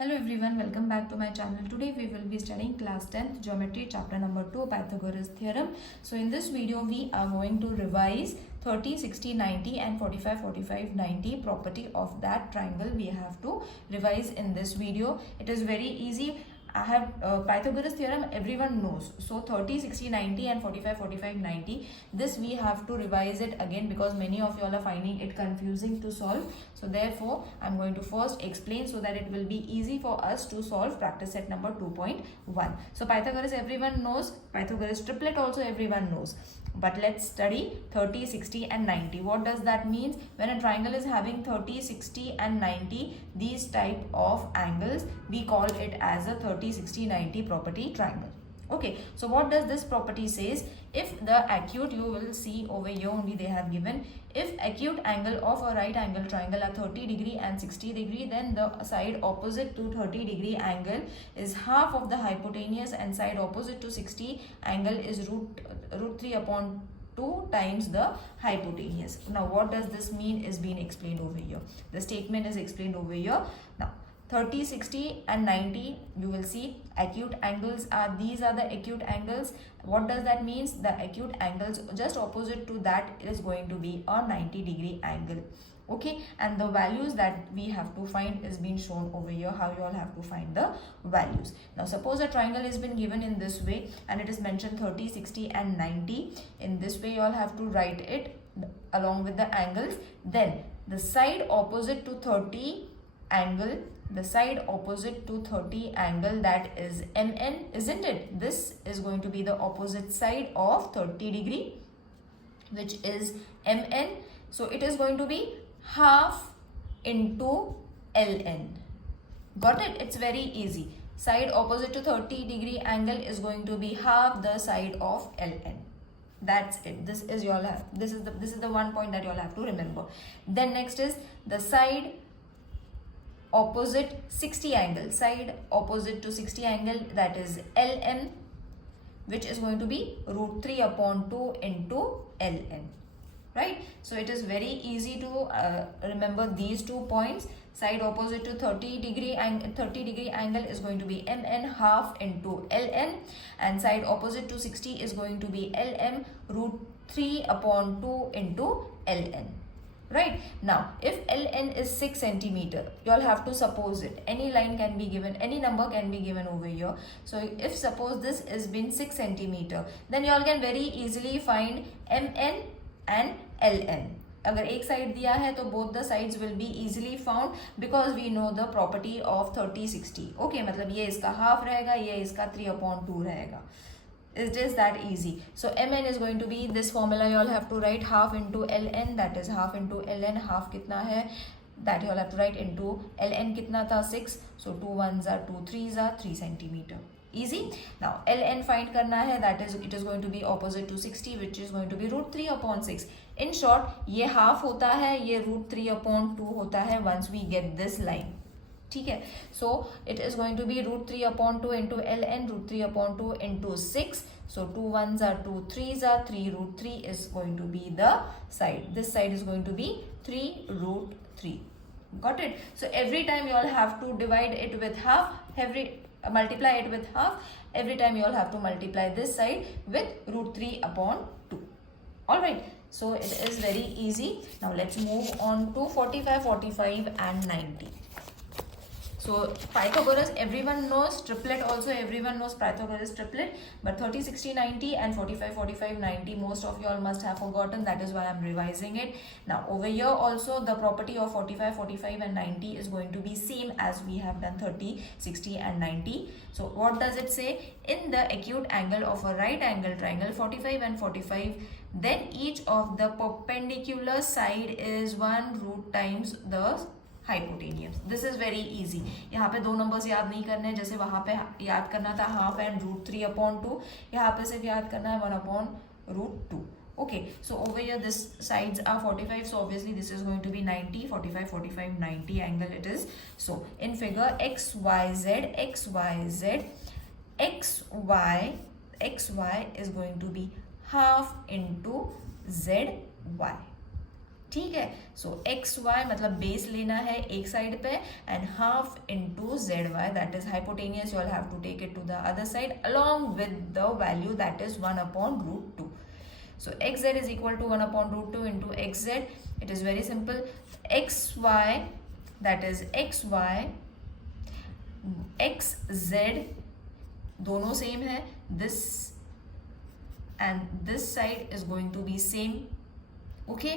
Hello everyone, welcome back to my channel. Today we will be studying class 10th geometry chapter number 2 Pythagoras theorem. So in this video we are going to revise 30, 60, 90 and 45, 45, 90 property of that triangle. We have to revise in this video. It is very easy. I have Pythagoras theorem everyone knows. So 30, 60, 90 and 45, 45, 90. This we have to revise it again because many of you all are finding it confusing to solve. So therefore, I am going to first explain so that it will be easy for us to solve practice set number 2.1. So Pythagoras everyone knows. Pythagoras triplet also everyone knows. But let's study 30, 60 and 90. What does that mean? When a triangle is having 30, 60 and 90, these type of angles, we call it as a 30, 60, 90 property triangle. Okay, so what does this property says? If the acute, you will see over here only they have given, if acute angle of a right angle triangle are 30 degree and 60 degree, then the side opposite to 30 degree angle is half of the hypotenuse and side opposite to 60 angle is root 3 upon 2 times the hypotenuse. Now what does this mean is being explained over here. The statement is explained over here. Now 30, 60 and 90, you will see acute angles are, these are the acute angles. What does that means? The acute angles just opposite to that is going to be a 90 degree angle. Okay, and the values that we have to find is being shown over here, how you all have to find the values. Now suppose a triangle has been given in this way and it is mentioned 30, 60 and 90. In this way you all have to write it along with the angles. Then the side opposite to 30 angle, the side opposite to 30 angle, that is MN, isn't it? This is going to be the opposite side of 30 degree, which is MN. So it is going to be half into LN. Got it? It's very easy. Side opposite to 30 degree angle is going to be half the side of LN. That's it. This is the one point that you all have to remember. Then next is the side opposite 60 angle, side opposite to 60 angle, that is LN, which is going to be root 3 upon 2 into LN, right? So it is very easy to remember these 2 points. Side opposite to 30 degree angle is going to be MN half into LN, and side opposite to 60 is going to be LM root 3 upon 2 into LN. Right, now if LN is 6 centimeter, you all have to suppose it. Any line can be given, any number can be given over here. So if suppose this has been 6 centimeter, then you all can very easily find MN and LN. अगर एक side दिया है तो both the sides will be easily found because we know the property of 30-60. Okay, मतलब ये इसका half रहेगा, ये इसका 3/2 रहेगा. It is that easy. So Mn is going to be this formula. You all have to write half into Ln, that is half into Ln. Half kitna hai? That you all have to write into Ln kitna tha? 6. So 2 1s are 2 3s are 3 centimeter. Easy. Now Ln find karna hai, that is it is going to be opposite to 60, which is going to be root 3 upon 6. In short, ये half होता है, ये root 3 upon 2 होता है once we get this line. ठीक है, so it is going to be root 3 upon 2 into Ln, root 3 upon 2 into 6. So 2 1s are 2 3s are 3 root 3 is going to be the side. This side is going to be 3 root 3. Got it? So every time you all have to divide it with half, multiply it with half. Every time you all have to multiply this side with root 3 upon 2. Alright, so it is very easy. Now let's move on to 45, 45 and 90. So Pythagoras everyone knows, triplet also everyone knows Pythagoras triplet, but 30, 60, 90 and 45, 45, 90 most of you all must have forgotten. That is why I am revising it. Now over here also the property of 45, 45 and 90 is going to be same as we have done 30, 60 and 90. So what does it say? In the acute angle of a right angle triangle 45 and 45, then each of the perpendicular side is 1 root times the hypotenuse. This is very easy. यहाँ पे 2 numbers याद नहीं करने, जैसे वहाँ पे याद करना था हाफ एंड रूट 3 अपॉन 2, यहाँ पे सिर्फ याद करना है 1 upon root 2. Okay, so over here this sides are 45, so obviously this is going to be 90, 45, 45, 90 angle it is. So in figure XYZ, XY is going to be half into ZY. ठीक है. So X Y मतलब base लेना है एक side पे and half into Z Y that is hypotenuse. You all have to take it to the other side along with the value that is 1/√2. So xz is equal to 1/√2 into xz. It is very simple. xy that is xy xz दोनों same है. This and this side is going to be same. Okay,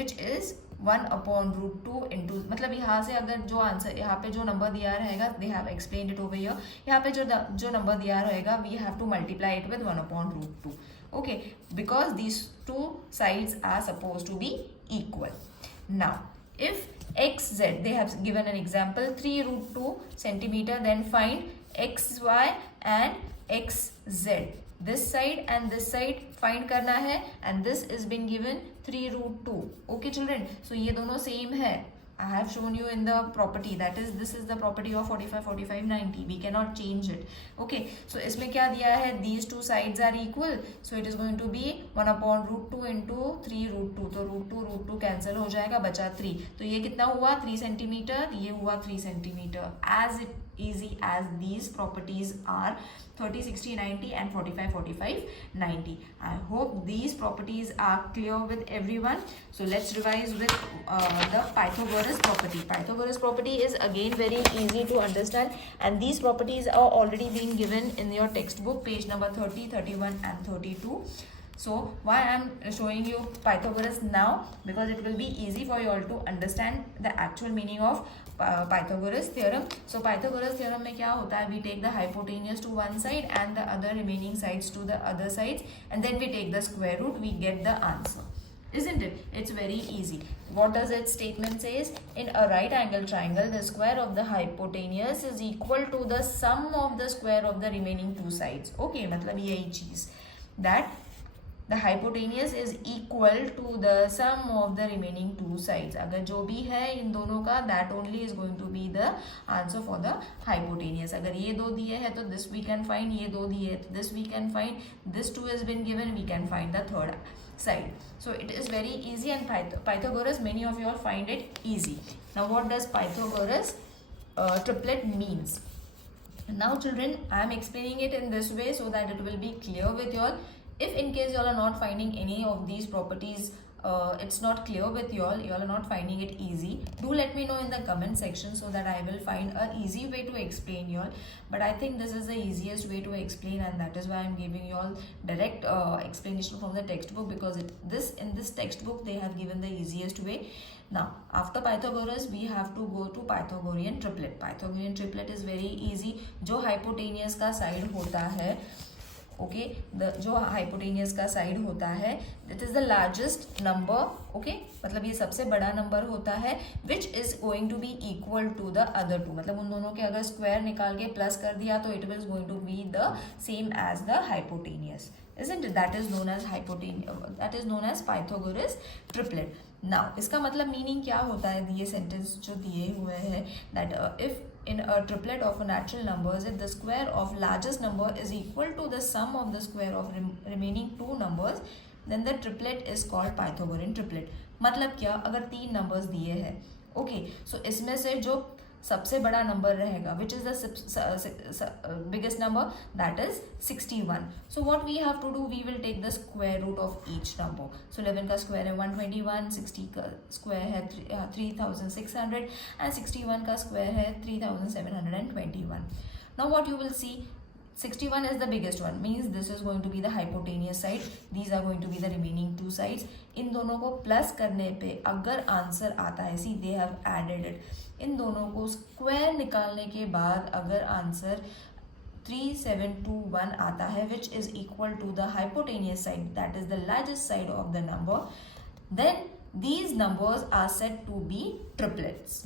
which is 1/√2 into मतलब यहाँ से अगर जो answer यहाँ पे जो नंबर दिया रहेगा they have explained it over here. यहाँ पे जो नंबर दिया रहेगा we have to multiply it with 1/√2. Okay, because these two sides are supposed to be equal. Now if xz, they have given an example 3√2 centimeter, then find xy and xz. This side and this side find करना है and this is been given 3√2. Okay children, so ये दोनों same है. I have shown you in the property, that is this is the property of 45, 45, 90. We cannot change it. Okay, so इसमें क्या दिया है? These two sides are equal, so it is going to be 1/√2 into 3√2. तो √2 cancel हो जाएगा, बचा 3. तो ये कितना हुआ? 3 सेंटीमीटर. ये हुआ 3 centimetre. As easy as these properties are 30, 60, 90 and 45, 45, 90. I hope these properties are clear with everyone. So let's revise with the Pythagoras property. Pythagoras property is again very easy to understand and these properties are already being given in your textbook, page number 30, 31 and 32. So why I am showing you Pythagoras now? Because it will be easy for you all to understand the actual meaning of Pythagoras theorem. So Pythagoras theorem में क्या होता है? We take the hypotenuse to one side and the other remaining sides to the other sides and then we take the square root, we get the answer. Isn't it? It's very easy. What does its statement says? In a right angle triangle, the square of the hypotenuse is equal to the sum of the square of the remaining two sides. Okay, मतलब यही चीज. That the hypotenuse is equal to the sum of the remaining two sides. अगर जो भी है इन दोनों का, that only is going to be the answer for the hypotenuse. अगर ये दो दिए है तो this we can find, ये दो दिए है तो this we can find, this two has been given, we can find the third side. So it is very easy and Pythagoras, many of you all find it easy. Now what does Pythagoras triplet means? Now children, I am explaining it in this way so that it will be clear with you all. If in case you all are not finding any of these properties, it's not clear with you all are not finding it easy, do let me know in the comment section so that I will find a easy way to explain you all. But I think this is the easiest way to explain and that is why I am giving you all direct explanation from the textbook, because in this textbook they have given the easiest way. Now after Pythagoras we have to go to Pythagorean triplet. Pythagorean triplet is very easy. जो hypotenuse का side होता है, okay, जो hypotenuse का side होता है, that is the largest number. Okay, मतलब ये सबसे बड़ा नंबर होता है which is going to be equal to the other two. मतलब उन दोनों के अगर स्क्वायर निकाल के प्लस कर दिया तो it is going to be the same as the hypotenuse. Isn't it? That is known as that is known as Pythagoras triplet. Now इसका मतलब मीनिंग क्या होता है? ये सेंटेंस जो दिए हुए हैं, that if in a triplet of natural numbers, if the square of largest number is equal to the sum of the square of remaining two numbers, then the triplet is called Pythagorean triplet. मतलब क्या? अगर 3 numbers दिए हैं, okay, सो इसमें से जो सबसे बड़ा नंबर रहेगा, which is the biggest number, that is 61. So what we have to do, we will take the square root of each number. So 11 का स्क्वायर है 121, 60 का स्क्वायर है 3600 एंड 61 का स्क्वायर है 3721. Now what you will see, 61 is the biggest one, means this is going to be the hypotenuse side, these are going to be the remaining two sides. इन दोनों को plus करने पे अगर answer आता है, see they have added it, इन दोनों को square निकालने के बाद अगर आंसर 3721 आता है, which is equal to the hypotenuse side, that is the largest side of the number, then these numbers are said to be triplets,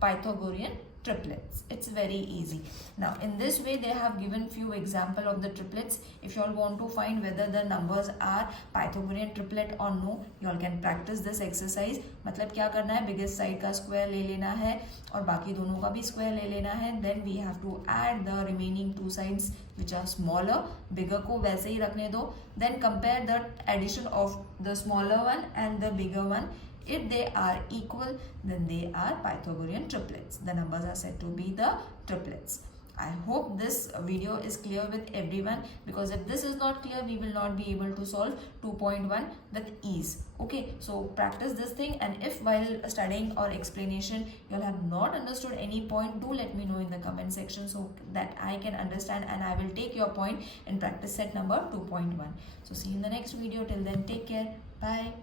Pythagorean triplets. It's very easy. Now in this way they have given few example of the triplets. If you all want to find whether the numbers are Pythagorean triplet or no, you all can practice this exercise. मतलब क्या करना है, biggest side का square ले लेना है और बाकी दोनों का भी स्क्वायर ले लेना है. Then we have to add the remaining two sides which are smaller. Bigger को वैसे ही रखने दो. Then compare the addition of the smaller one and the bigger one. If they are equal, then they are Pythagorean triplets. The numbers are said to be the triplets. I hope this video is clear with everyone, because if this is not clear, we will not be able to solve 2.1 with ease. Okay, so practice this thing, and if while studying or explanation you all have not understood any point, do let me know in the comment section so that I can understand and I will take your point in practice set number 2.1. So see you in the next video. Till then, take care. Bye.